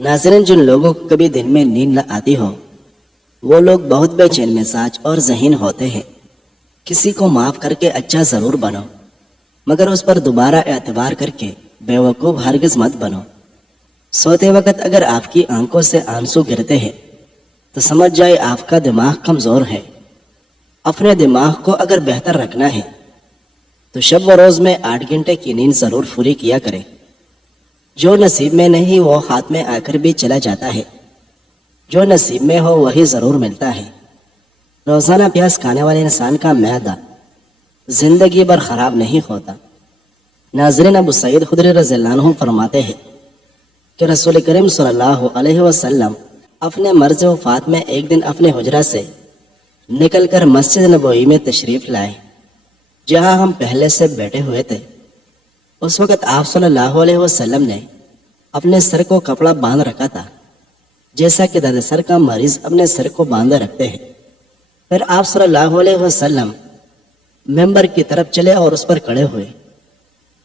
ناظرین، جن لوگوں کو کبھی دن میں نیند نہ آتی ہو وہ لوگ بہت بے چین مزاج اور ذہین ہوتے ہیں۔ کسی کو معاف کر کے اچھا ضرور بنو، مگر اس پر دوبارہ اعتبار کر کے بے وقوف ہرگز مت بنو۔ سوتے وقت اگر آپ کی آنکھوں سے آنسو گرتے ہیں تو سمجھ جائے آپ کا دماغ کمزور ہے۔ اپنے دماغ کو اگر بہتر رکھنا ہے تو شب و روز میں 8 گھنٹے کی نیند ضرور پوری کیا کریں۔ جو نصیب میں نہیں وہ ہاتھ میں آ کر بھی چلا جاتا ہے، جو نصیب میں ہو وہی ضرور ملتا ہے۔ روزانہ پیاز کھانے والے انسان کا معدہ زندگی بھر خراب نہیں ہوتا۔ ناظرین، ابو سعید خدری رضی اللہ عنہ فرماتے ہیں کہ رسول کریم صلی اللہ علیہ وسلم اپنے مرض وفات میں ایک دن اپنے حجرہ سے نکل کر مسجد نبوی میں تشریف لائے، جہاں ہم پہلے سے بیٹھے ہوئے تھے۔ اس وقت آپ صلی اللہ علیہ وسلم نے اپنے سر کو کپڑا باندھ رکھا تھا، جیسا کہ درد سر کا مریض اپنے سر کو باندھے رکھتے ہیں۔ پھر آپ صلی اللہ علیہ وسلم ممبر کی طرف چلے اور اس پر کھڑے ہوئے۔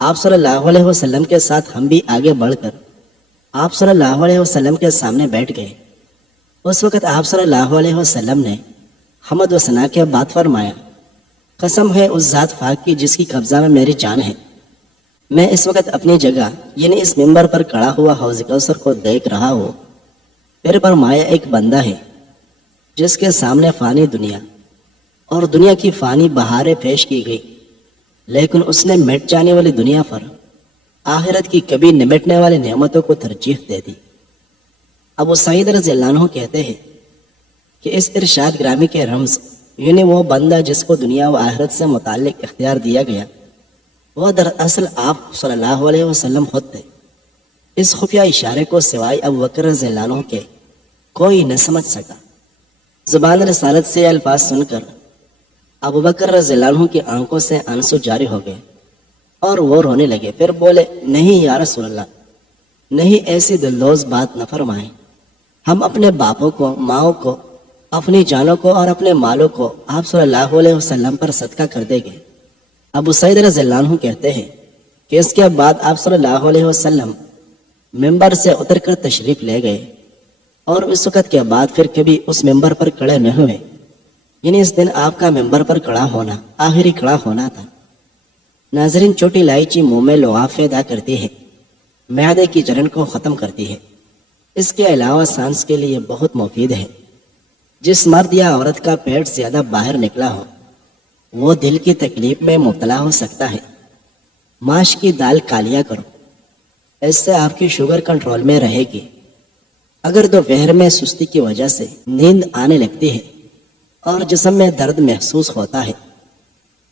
آپ صلی اللہ علیہ وسلم کے ساتھ ہم بھی آگے بڑھ کر آپ صلی اللہ علیہ وسلم کے سامنے بیٹھ گئے۔ اس وقت آپ صلی اللہ علیہ وسلم نے حمد و ثنا کے بعد فرمایا، قسم ہے اس ذات پاک کی جس کی قبضہ میں میری جان ہے، میں اس وقت اپنی جگہ یعنی اس ممبر پر کھڑا ہوا حوض کوثر کو دیکھ رہا ہوں۔ پھر فرمایا، ایک بندہ ہے جس کے سامنے فانی دنیا اور دنیا کی فانی بہاریں پیش کی گئی، لیکن اس نے مٹ جانے والی دنیا پر آخرت کی کبھی نمٹنے والی نعمتوں کو ترجیح دے دی۔ ابو سعید رضی اللہ عنہ کہتے ہیں کہ اس ارشاد گرامی کے رمز یعنی وہ بندہ جس کو دنیا و آخرت سے متعلق اختیار دیا گیا، وہ دراصل آپ صلی اللہ علیہ وسلم خود تھے۔ اس خفیہ اشارے کو سوائے ابو بکر رضی اللہ عنہ کے کوئی نہ سمجھ سکا۔ زبان رسالت سے الفاظ سن کر ابو بکر رضی اللہ عنہ کی آنکھوں سے آنسو جاری ہو گئے اور وہ رونے لگے۔ پھر بولے، نہیں یا رسول اللہ، نہیں، ایسی دلدوز بات نہ فرمائیں۔ ہم اپنے باپوں کو، ماؤں کو، اپنی جانوں کو اور اپنے مالوں کو آپ صلی اللہ علیہ وسلم پر صدقہ کر دیں گے۔ ابو سعید رضی اللہ عنہ کہتے ہیں کہ اس کے بعد آپ صلی اللہ علیہ وسلم ممبر سے اتر کر تشریف لے گئے، اور اس وقت کے بعد پھر کبھی اس ممبر پر کھڑے نہ ہوئے۔ یعنی اس دن آپ کا ممبر پر کھڑا ہونا آخری کھڑا ہونا تھا۔ ناظرین، چھوٹی الائچی منہ میں لعاب پیدا کرتی ہے، معدے کی جلن کو ختم کرتی ہے۔ اس کے علاوہ سانس کے لیے بہت مفید ہے۔ جس مرد یا عورت کا پیٹ زیادہ باہر نکلا ہو وہ دل کی تکلیف میں مبتلا ہو سکتا ہے۔ ماش کی دال کالیا کرو، اس سے آپ کی شوگر کنٹرول میں رہے گی۔ اگر دوپہر میں سستی کی وجہ سے نیند آنے لگتی ہے اور جسم میں درد محسوس ہوتا ہے،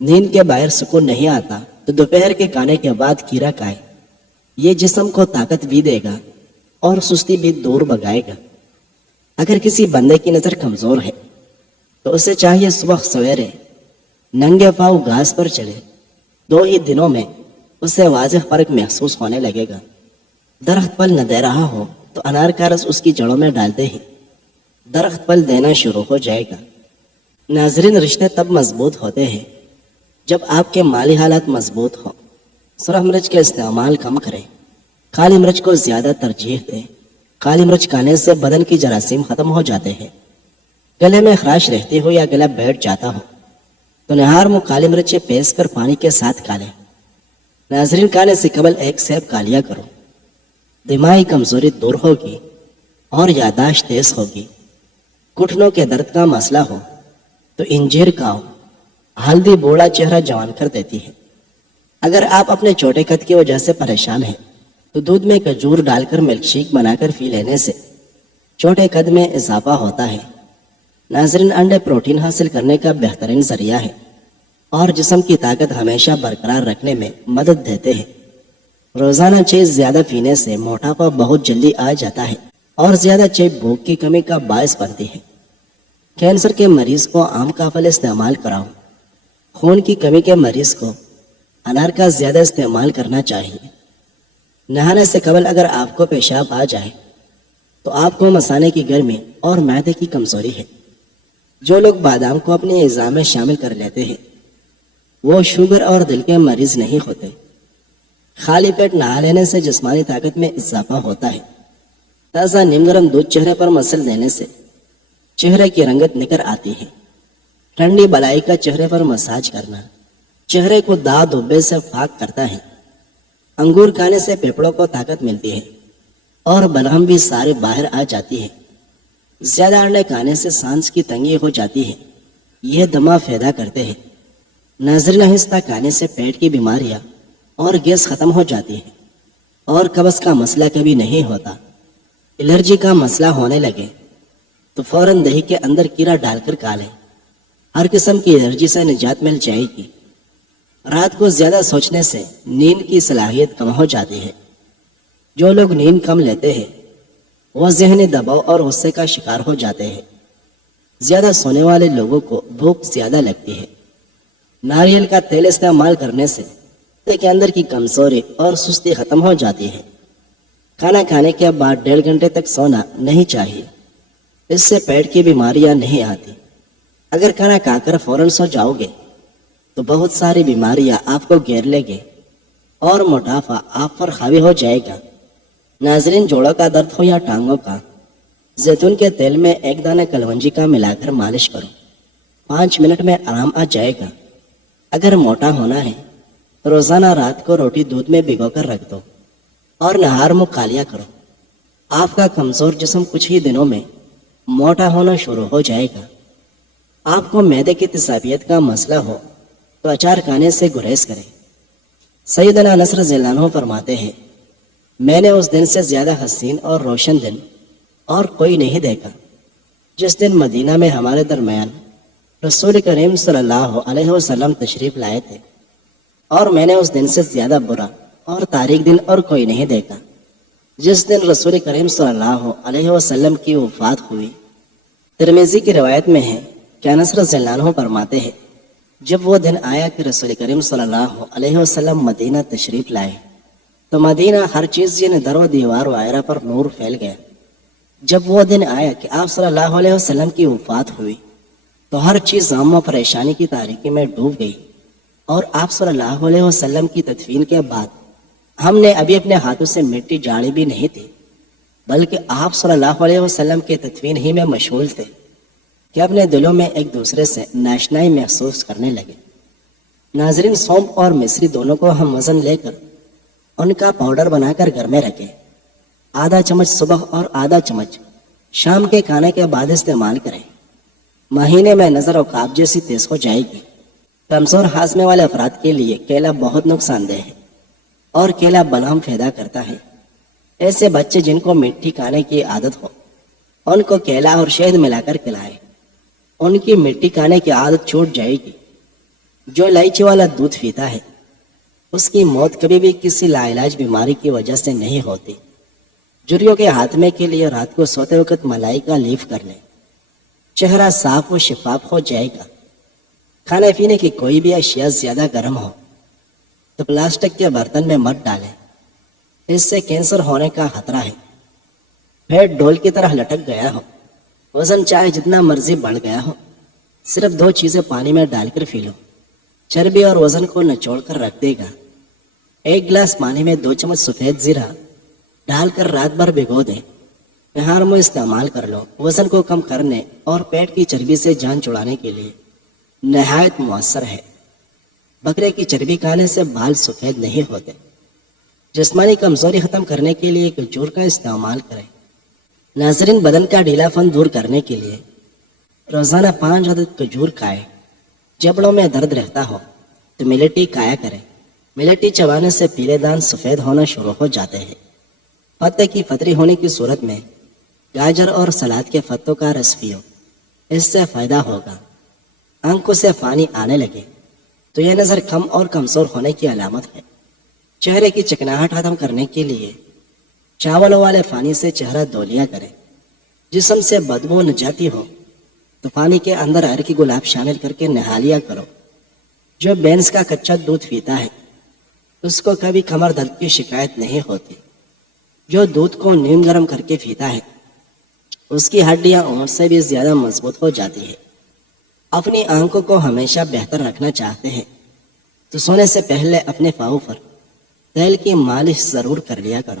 نیند کے باہر سکون نہیں آتا، تو دوپہر کے کھانے کے بعد کھیرا کھائے۔ یہ جسم کو طاقت بھی دے گا اور سستی بھی دور بھگائے گا۔ اگر کسی بندے کی نظر کمزور ہے تو اسے چاہیے صبح سویرے ننگے پاؤں گھاس پر چلے۔ 2 ہی دنوں میں اسے واضح فرق محسوس ہونے لگے گا۔ درخت پھل نہ دے رہا ہو تو انار کا رس اس کی جڑوں میں ڈالتے ہی درخت پھل دینا شروع ہو جائے گا۔ ناظرین، رشتے تب مضبوط ہوتے ہیں جب آپ کے مالی حالات مضبوط ہوں۔ سرخ مرچ کا استعمال کم کریں، کالی مرچ کو زیادہ ترجیح دیں۔ کالی مرچ کھانے سے بدن کی جراثیم ختم ہو جاتے ہیں۔ گلے میں خراش رہتی ہو یا گلا بیٹھ جاتا ہو تو نہار منہ کالی مرچیں پیس کر پانی کے ساتھ کھا لیں۔ ناظرین، کھانے سے قبل 1 سیب کھا لیا کرو، دماغی کمزوری دور ہوگی اور یادداشت تیز ہوگی۔ گھٹنوں کے درد کا مسئلہ ہو تو انجیر کھاؤ، ہلدی بوڑھا چہرہ جوان کر دیتی ہے۔ اگر آپ اپنے چھوٹے قد کی وجہ سے پریشان ہیں تو دودھ میں کھجور ڈال کر ملک شیک بنا کر پی لینے سے چھوٹے قد میں اضافہ ہوتا ہے۔ ناظرین، انڈے پروٹین حاصل کرنے کا بہترین ذریعہ ہے اور جسم کی طاقت ہمیشہ برقرار رکھنے میں مدد دیتے ہیں۔ روزانہ چیز زیادہ پینے سے موٹاپا بہت جلدی آ جاتا ہے اور زیادہ چیز بھوک کی کمی کا باعث بنتی ہے۔ کینسر کے مریض کو آم کا پھل استعمال کراؤ۔ خون کی کمی کے مریض کو انار کا زیادہ استعمال کرنا چاہیے۔ نہانے سے قبل اگر آپ کو پیشاب آ جائے تو آپ کو مثانے کی گرمی اور معدے کی کمزوری ہے۔ جو لوگ بادام کو اپنی غذا میں شامل کر لیتے ہیں وہ شوگر اور دل کے مریض نہیں ہوتے۔ خالی پیٹ نہا لینے سے جسمانی طاقت میں اضافہ ہوتا ہے۔ تازہ نیم گرم دودھ چہرے پر مسل دینے سے چہرے کی رنگت نکر آتی ہے۔ ٹھنڈی بلائی کا چہرے پر مساج کرنا چہرے کو داغ دھبے سے پاک کرتا ہے۔ انگور کھانے سے پھیپھڑوں کو طاقت ملتی ہے اور بلغم بھی ساری باہر آ جاتی ہے۔ زیادہ انڈے کھانے سے سانس کی تنگی ہو جاتی ہے، یہ دمہ پیدا کرتے ہیں۔ ناظرین، آہستہ کھانے سے پیٹ کی بیماریاں اور گیس ختم ہو جاتی ہے اور قبض کا مسئلہ کبھی نہیں ہوتا۔ الرجی کا مسئلہ ہونے لگے تو فوراً دہی کے اندر کیڑا ڈال کر کھا لیں، ہر قسم کی الرجی سے نجات مل جائے گی۔ رات کو زیادہ سوچنے سے نیند کی صلاحیت کم ہو جاتی ہے۔ جو لوگ نیند کم لیتے ہیں وہ ذہنی دباؤ اور غصے کا شکار ہو جاتے ہیں۔ زیادہ سونے والے لوگوں کو بھوک زیادہ لگتی ہے۔ ناریل کا تیل استعمال کرنے سے غصے کے اندر کی کمزوری اور سستی ختم ہو جاتی ہے۔ کھانا کھانے کے بعد 1.5 گھنٹے تک سونا نہیں چاہیے، اس سے پیٹ کی بیماریاں نہیں آتی۔ اگر کھانا کھا کر فوراً سو جاؤ گے تو بہت ساری بیماریاں آپ کو گھیر لیں گے اور موٹاپا آپ پر حاوی ہو جائے گا۔ ناظرین، جوڑوں کا درد ہو یا ٹانگوں کا، زیتون کے تیل میں 1 دانہ کلونجی کا ملا کر مالش کرو، 5 منٹ میں آرام آ جائے گا۔ اگر موٹا ہونا ہے تو روزانہ رات کو روٹی دودھ میں بھگو کر رکھ دو اور نہار منہ کھا لیا کرو۔ آپ کا کمزور جسم کچھ ہی دنوں میں موٹا ہونا شروع ہو جائے گا۔ آپ کو معدے کی تیزابیت کا مسئلہ ہو تو اچار کھانے سے گریز کریں۔ سیدنا انس رضی اللہ عنہ فرماتے ہیں، میں نے اس دن سے زیادہ حسین اور روشن دن اور کوئی نہیں دیکھا جس دن مدینہ میں ہمارے درمیان رسول کریم صلی اللہ علیہ وسلم تشریف لائے تھے، اور میں نے اس دن سے زیادہ برا اور تاریک دن اور کوئی نہیں دیکھا جس دن رسول کریم صلی اللہ علیہ وسلم کی وفات ہوئی۔ ترمذی کی روایت میں ہے کہ انس رضی اللہ عنہ فرماتے ہیں، جب وہ دن آیا کہ رسول کریم صلی اللہ علیہ وسلم مدینہ تشریف لائے تو مدینہ ہر چیز یعنی در و دیوار وغیرہ پر نور پھیل گیا۔ جب وہ دن آیا کہ آپ صلی اللہ علیہ وسلم کی وفات ہوئی تو ہر چیز غم و پریشانی کی تاریکی میں ڈوب گئی، اور آپ صلی اللہ علیہ وسلم کی تدفین کے بعد ہم نے ابھی اپنے ہاتھوں سے مٹی جاڑی بھی نہیں تھی، بلکہ آپ صلی اللہ علیہ وسلم کے تدفین ہی میں مشغول تھے کہ اپنے دلوں میں ایک دوسرے سے ناشنائی محسوس کرنے لگے۔ ناظرین، سونف اور مصری دونوں کو ہم وزن لے کر ان کا پاؤڈر بنا کر گھر میں رکھیں۔ آدھا چمچ صبح اور آدھا چمچ شام کے کھانے کے بعد استعمال کریں۔ مہینے میں نظر و قاب جیسی تیز ہو جائے گی۔ کمزور ہاضمے والے افراد کے لیے کیلا بہت نقصان دہ ہے اور کیلا بلغم پیدا کرتا ہے۔ ایسے بچے جن کو مٹی کھانے کی عادت ہو ان کو کیلا اور شہد ملا کر کھلائیں، ان کی مٹی کھانے کی عادت چھوٹ جائے گی۔ جو الائچی والا دودھ پیتا ہے اس کی موت کبھی بھی کسی لاعلاج بیماری کی وجہ سے نہیں ہوتی۔ جھریوں کے ہاتھے کے لیے رات کو سوتے وقت ملائی کا لیف کر لیں، چہرہ صاف و شفاف ہو جائے گا۔ کھانے پینے کی کوئی بھی اشیاء زیادہ گرم ہو تو پلاسٹک کے برتن میں مت ڈالیں، اس سے کینسر ہونے کا خطرہ ہے۔ پیٹ ڈول کی طرح لٹک گیا ہو، وزن چاہے جتنا مرضی بڑھ گیا ہو، صرف 2 چیزیں پانی میں ڈال کر پی لو، چربی اور وزن کو نچوڑ کر رکھ دے گا۔ 1 گلاس پانی میں 2 چمچ سفید زیرہ ڈال کر رات بھر بھگو دیں، نہار منہ استعمال کر لو۔ وزن کو کم کرنے اور پیٹ کی چربی سے جان چھڑانے کے لیے نہایت مؤثر ہے۔ بکرے کی چربی کھانے سے بال سفید نہیں ہوتے۔ جسمانی کمزوری ختم کرنے کے لیے کھجور کا استعمال کریں۔ ناظرین، بدن کا ڈھیلا پن دور کرنے کے لیے روزانہ 5 عدد کھجور کھائیں۔ جبڑوں میں درد رہتا ہو تو ملیٹی کھایا کریں۔ ملیٹی چبانے سے پیلے دان سفید ہونا شروع ہو جاتے ہیں۔ پتے کی پتری ہونے کی صورت میں گاجر اور سلاد کے پتوں کا رس پیو، اس سے فائدہ ہوگا۔ آنکھوں سے پانی آنے لگے تو یہ نظر کم اور کمزور ہونے کی علامت ہے۔ چہرے کی چکناہٹ ختم کرنے کے لیے چاولوں والے پانی سے چہرہ دھو لیا کریں۔ جسم سے بدبو نہ جاتی ہو تو پانی کے اندر ارکی کی گلاب شامل کر کے نہا لیا کرو۔ جو بینس کا کچا دودھ پیتا ہے اس کو کبھی کمر درد کی شکایت نہیں ہوتی۔ جو دودھ کو نیم گرم کر کے پیتا ہے اس کی ہڈیاں اونٹ سے بھی زیادہ مضبوط ہو جاتی ہے۔ اپنی آنکھوں کو ہمیشہ بہتر رکھنا چاہتے ہیں تو سونے سے پہلے اپنے پاؤں پر تیل کی مالش ضرور کر لیا کرو۔